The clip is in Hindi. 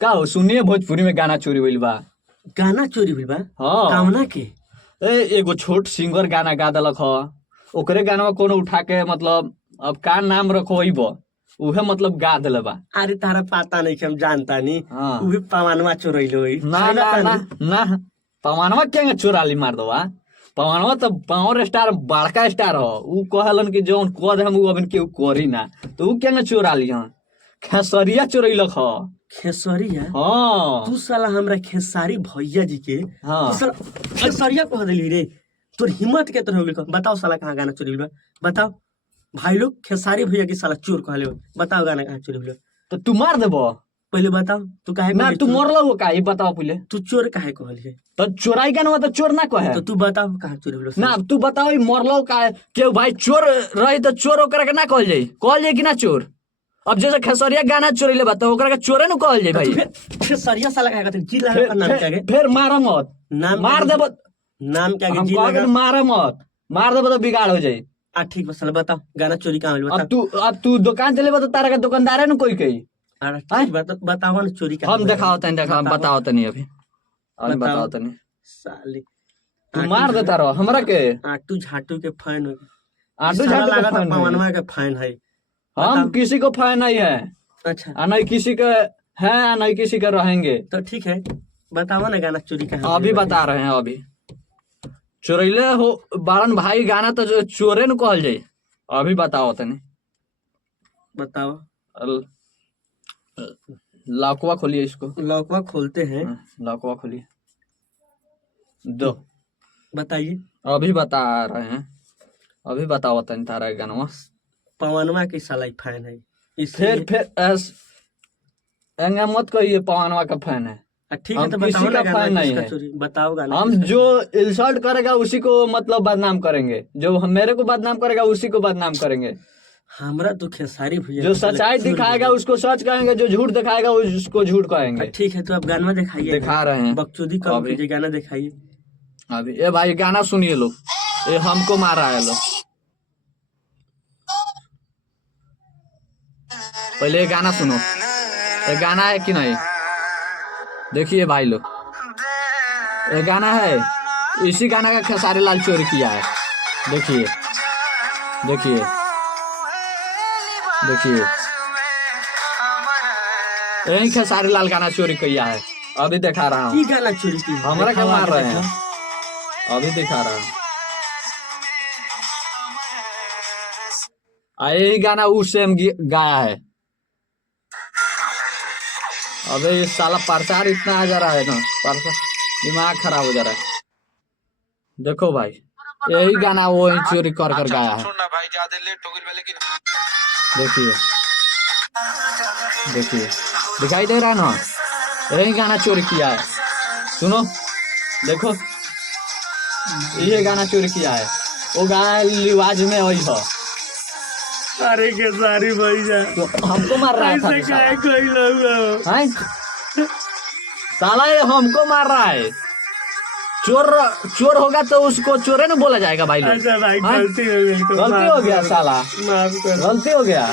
का हो सुनिए भोजपुरी में गाना चोरी भइल बा। गाना चोरी भइल बा हाँ कामना के एगो छोट सिंगर गाना गा देलक ह ओकरे गाना कोनो उठा के मतलब अब का नाम रखोइब उहे मतलब गा देले बा। अरे तारा पता नहीं कि हम जानता नहीं हाँ उ भी पवनवा चोरैलो है ना ना ना ना पवनवा क्या चोराली मार दो बा। पवनवा तो पावर स्टार बड़का स्टार हो उ कहलन कि जौन कद हम उ अबन केहू करी ना तो उ क्या चोराली हां खेसरिया चोरैलक ह। खेसरिया हाँ तू साला हमरा खेसारी भैया जी के हाँ तू साला खेसरिया कह देली रे। तोर हिम्मत के तरह हो गेल बताओ साला कहाँ गाना चोरी भइल बा बताओ। भाई लोग खेसारी भैया के साला चोर कहले हो बताओ गाना कहाँ चोरी भइल बा तो तू मार देबो पहले बताओ तू काहे ना कहले तू चोर? मरलो हो का ई बताओ पहले। तू चोर काहे कहले तो चोराई का ना तो चोर ना कहे तो तू बताओ कहाँ चोरी भइल बा ना तू बताओ ई मरलो का के भाई चोर रही तो चोर ओकरा के ना कहल जाई कि ना चोर। अब जैसे खेसरिया गाना चोरीले बा तो ओकरा के चोरे न कहल जाई भाई। खेसरिया साला काहे कहते जिला का नाम क्या है फिर मार मत नाम मार देबो नाम क्या है हम जिला कहब का मार मत मार देबो तो बिगाड़ हो जाई। ठीक बा साला बताओ गाना चोरी कहाँ भइल अब बताओ। तू दुकान चले तो तारा के दुकानदार है ना कोई कही। अरे ठीक बा बताओ ना चोरी कहाँ हम भइल बा। दिखाओ तनी देखा बताओ तनी अभी अभी बताओ। बताओ तनी साले तू मार देता रहो हमरा के आटू झाटू के फैन हो आटू साला झाटू के लगा था फैन है। पवनवा के फैन है हम बताओ। किसी को फैन नहीं है अच्छा और नहीं किसी के है और नहीं किसी के रहेंगे। तो ठीक है बताओ ना गाना चोरी कहाँ अभी भइल बा। बता रहे हैं अभी चोरैले हो बारन भाई गाना तो जो चोरे न कहल जाई। अभी बताओ तनी बताओ लाकुआ खोलिए इसको लौकवा खोलते हैं लाकुआ खोलिए दो बताइए। अभी बता रहे हैं अभी बताओ तनी तारा गाना पवनवा के साला ही फैन है इसलिए फिर एंगे मत कहिए पवनवा का फैन है। ठीक है हम तो किसी बताओ ना का गाना फैन नहीं किसका है। चोरी बताओ गाना हम किसका जो इंसल्ट करेगा उसी को मतलब बदनाम करेंगे जो मेरे को बदनाम करेगा उसी को बदनाम करेंगे। हमरा तो खेसारी भैया जो के साला सच्चाई चोर दिखाएगा बोले। उसको सच कहेंगे जो झूठ दिखाएगा उसको झूठ कहेंगे। ठीक है तो आप गाना दिखाइए दिखा रहे हैं बकचोदी कम अभी कीजिए गाना दिखाइए। अभी ए भाई गाना सुनिए लो ये हमको मार रहा है लो पहले ये गाना सुनो ये गाना है कि नहीं देखिए भाई लोग ये गाना है इसी गाना का खेसारी लाल चोरी किया है। देखिए देखिए देखिए यही खेसारी लाल गाना चोरी किया है। अभी दिखा रहा हूँ की गाना चोरी की हमारा क्या दिखाओ मार आगे रहे हैं दिखाओ। अभी दिखा रहा हूँ यही गाना उस सेम गाया है। अबे ये साला प्रचार इतना आ जा रहा है ना प्रचार दिमाग खराब हो जा रहा है। देखो भाई यही गाना वो ही चोरी कर कर गाया है। देखिए देखिए दिखाई दे रहा है ना यही गाना चोरी किया है। सुनो देखो ये गाना चोरी किया है वो गाना लिवाज में वही है। अरे खेसारी भैया तो हमको मार रहा था ऐसे काहे कोई लोग हैं? साला ये हमको मार रहा है। चोर चोर होगा तो उसको चोरे न बोला जाएगा भाई लोग। अच्छा भाई हैं? गलती हो गई गलती हो गया साला माफ कर गलती हो गया।